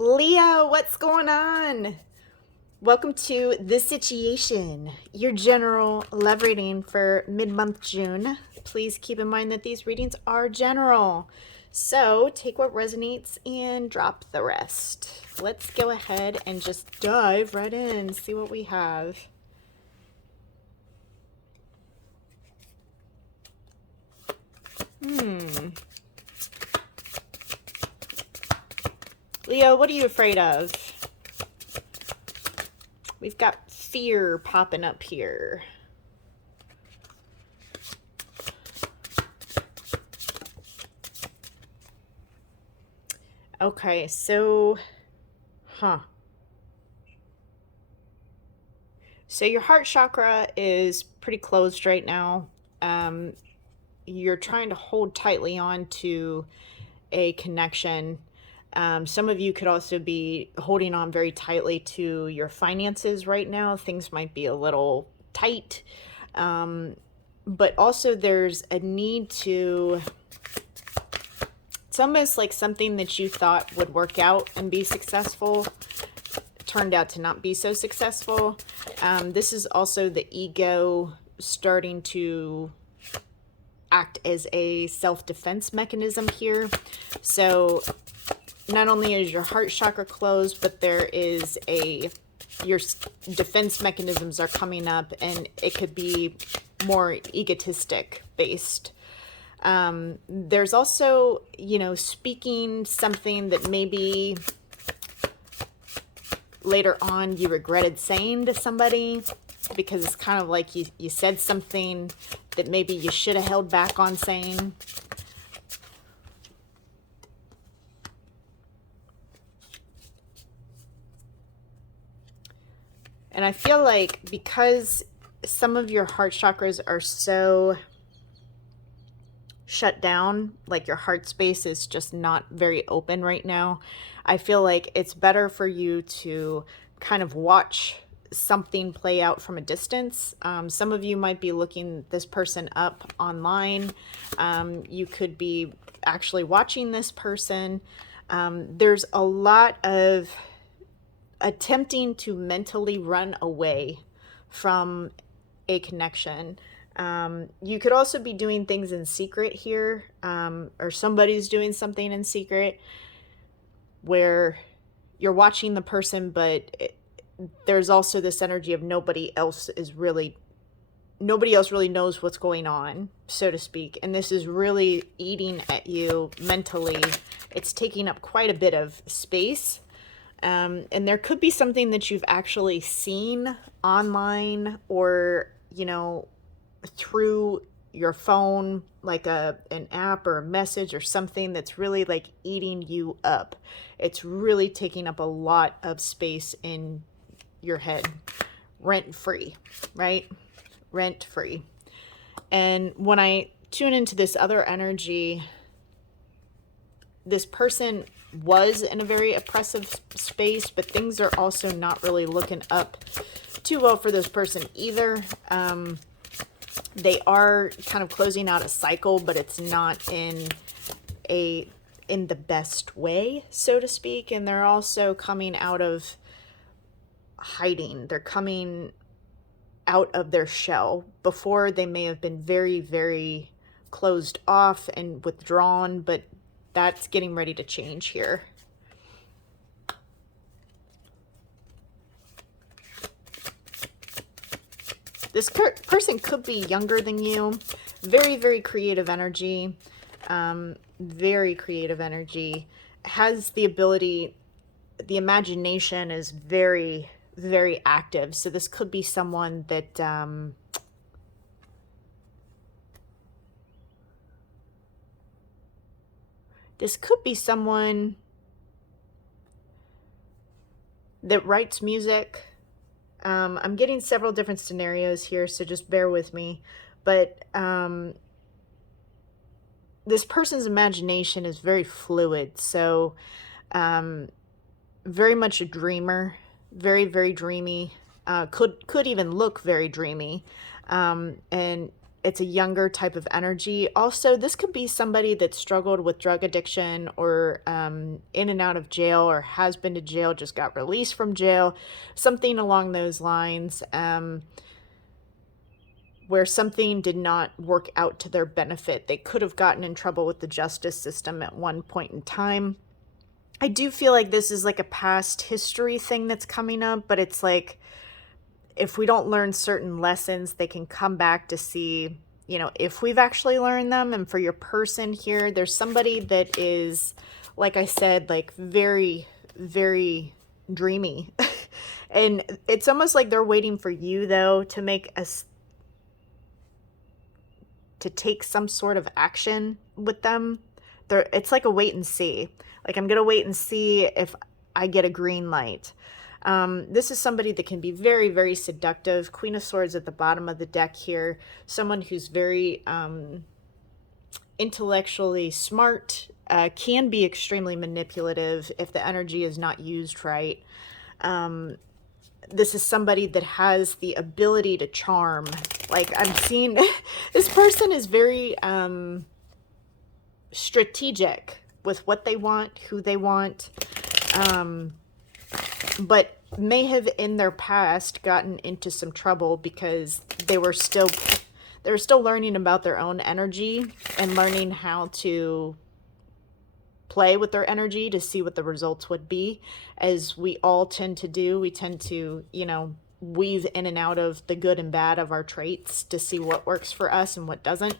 Leo, what's going on? Welcome to The Situation, your general love reading for mid-month June. Please keep in mind that these readings are general. So take what resonates and drop the rest. Let's go ahead and just dive right in, see what we have. Leo, what are you afraid of? We've got fear popping up here. Okay, so, So your heart chakra is pretty closed right now. You're trying to hold tightly on to a connection. Some of you could also be holding on very tightly to your finances right now. Things might be a little tight. But also there's a need to, it's almost like something that you thought would work out and be successful turned out to not be so successful. This is also the ego starting to act as a self-defense mechanism here. So not only is your heart chakra closed, but there is your defense mechanisms are coming up, and it could be more egotistic based. There's also, speaking something that maybe later on you regretted saying to somebody, because it's kind of like you said something that maybe you should have held back on saying. And I feel like because some of your heart chakras are so shut down, like your heart space is just not very open right now, I feel like it's better for you to kind of watch something play out from a distance. Some of you might be looking this person up online. You could be actually watching this person. There's a lot of attempting to mentally run away from a connection. You could also be doing things in secret here, or somebody's doing something in secret where you're watching the person, but there's also this energy of nobody else really knows what's going on, so to speak. And this is really eating at you mentally. It's taking up quite a bit of space. And there could be something that you've actually seen online or, through your phone, like an app or a message or something that's really like eating you up. It's really taking up a lot of space in your head, rent free, right? Rent free. And when I tune into this other energy, this person was in a very oppressive space, but things are also not really looking up too well for this person either. They are kind of closing out a cycle, but it's not in the best way, so to speak. And they're also coming out of hiding. They're coming out of their shell. Before, they may have been very, very closed off and withdrawn, but that's getting ready to change here. This person could be younger than you. Very, very creative energy. Very creative energy. Has the ability, the imagination is very, very active. So this could be someone that that writes music. I'm getting several different scenarios here, so just bear with me. But this person's imagination is very fluid. So very much a dreamer, very, very dreamy. Could even look very dreamy. And it's a younger type of energy. Also, this could be somebody that struggled with drug addiction or in and out of jail, or has been to jail, just got released from jail, something along those lines, where something did not work out to their benefit. They could have gotten in trouble with the justice system at one point in time. I do feel like this is like a past history thing that's coming up, but it's like, if we don't learn certain lessons, they can come back to see, if we've actually learned them. And for your person here, there's somebody that is, like I said, like very, very dreamy. And it's almost like they're waiting for you, though, to take some sort of action with them. It's like a wait and see. Like, I'm going to wait and see if I get a green light. This is somebody that can be very, very seductive. Queen of Swords at the bottom of the deck here. Someone who's very intellectually smart, can be extremely manipulative if the energy is not used right. This is somebody that has the ability to charm. Like, I'm seeing this person is very strategic with what they want, who they want. But may have in their past gotten into some trouble because they were still learning about their own energy and learning how to play with their energy to see what the results would be, as we all tend to do. We tend to, weave in and out of the good and bad of our traits to see what works for us and what doesn't.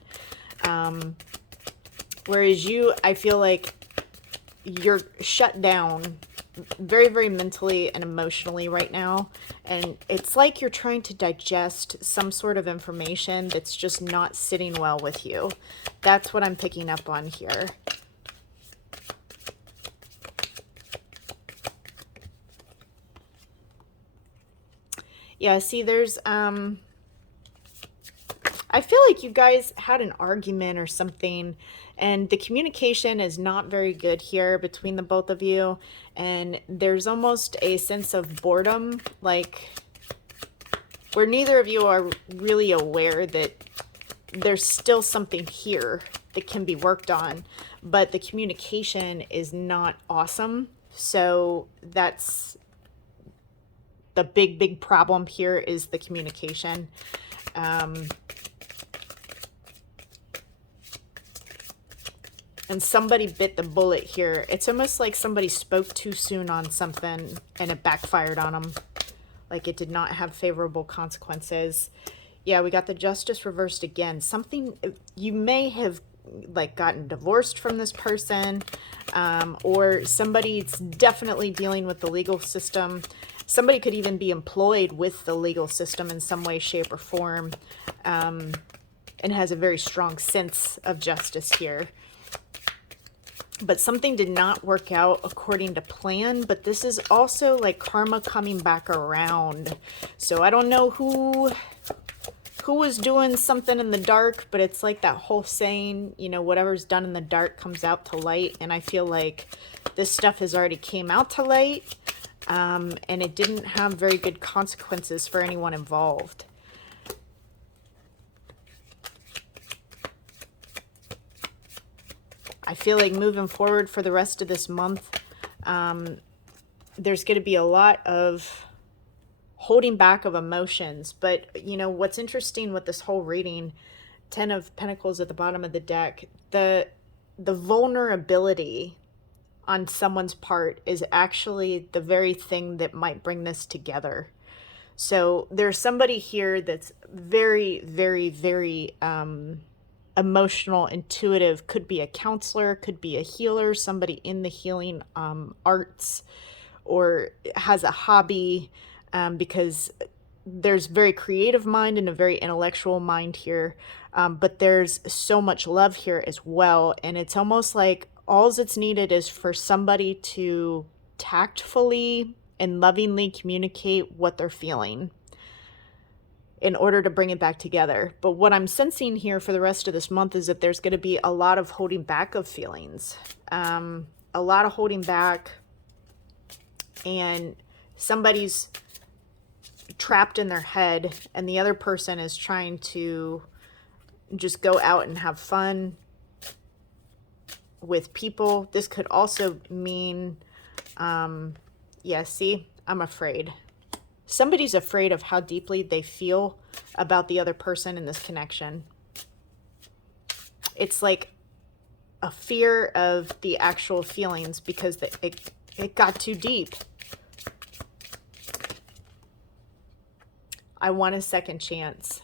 Whereas you, I feel like you're shut down very, very mentally and emotionally right now. And it's like you're trying to digest some sort of information that's just not sitting well with you. That's what I'm picking up on here. Yeah, see, there's, I feel like you guys had an argument or something, and the communication is not very good here between the both of you. And there's almost a sense of boredom, like where neither of you are really aware that there's still something here that can be worked on, but the communication is not awesome. So that's the big, big problem here, is the communication. And somebody bit the bullet here. It's almost like somebody spoke too soon on something and it backfired on them. Like, it did not have favorable consequences. Yeah, we got the Justice reversed again. Something, you may have like gotten divorced from this person, or somebody's definitely dealing with the legal system. Somebody could even be employed with the legal system in some way, shape, or form, and has a very strong sense of justice here. But something did not work out according to plan. But this is also like karma coming back around. So I don't know who was doing something in the dark, but it's like that whole saying, whatever's done in the dark comes out to light. And I feel like this stuff has already came out to light, and it didn't have very good consequences for anyone involved. I feel like moving forward for the rest of this month, there's going to be a lot of holding back of emotions. But, what's interesting with this whole reading, 10 of Pentacles at the bottom of the deck, the vulnerability on someone's part is actually the very thing that might bring this together. So there's somebody here that's very, very, very emotional, intuitive, could be a counselor, could be a healer, somebody in the healing arts, or has a hobby, because there's very creative mind and a very intellectual mind here, but there's so much love here as well. And it's almost like all that's needed is for somebody to tactfully and lovingly communicate what they're feeling in order to bring it back together. But what I'm sensing here for the rest of this month is that there's going to be a lot of holding back of feelings, a lot of holding back, and somebody's trapped in their head and the other person is trying to just go out and have fun with people. This could also mean, yeah, see, I'm afraid. Somebody's afraid of how deeply they feel about the other person in this connection. It's like a fear of the actual feelings because it got too deep. I want a second chance.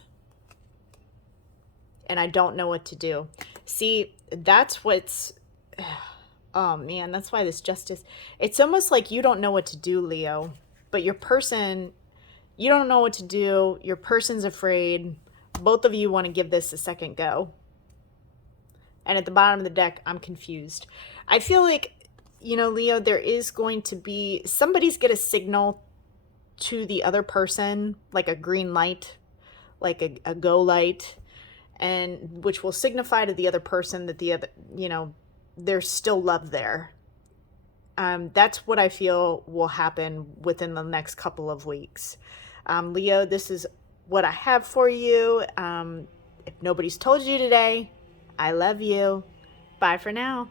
And I don't know what to do. See, that's what's... Oh man, that's why this justice... It's almost like you don't know what to do, Leo. But your person... You don't know what to do. Your person's afraid. Both of you want to give this a second go. And at the bottom of the deck, I'm confused. I feel like, you know, Leo, there is going to be... Somebody's going to signal to the other person, like a green light, like a go light, and which will signify to the other person that the other, you know, there's still love there. That's what I feel will happen within the next couple of weeks. Leo, this is what I have for you. If nobody's told you today, I love you. Bye for now.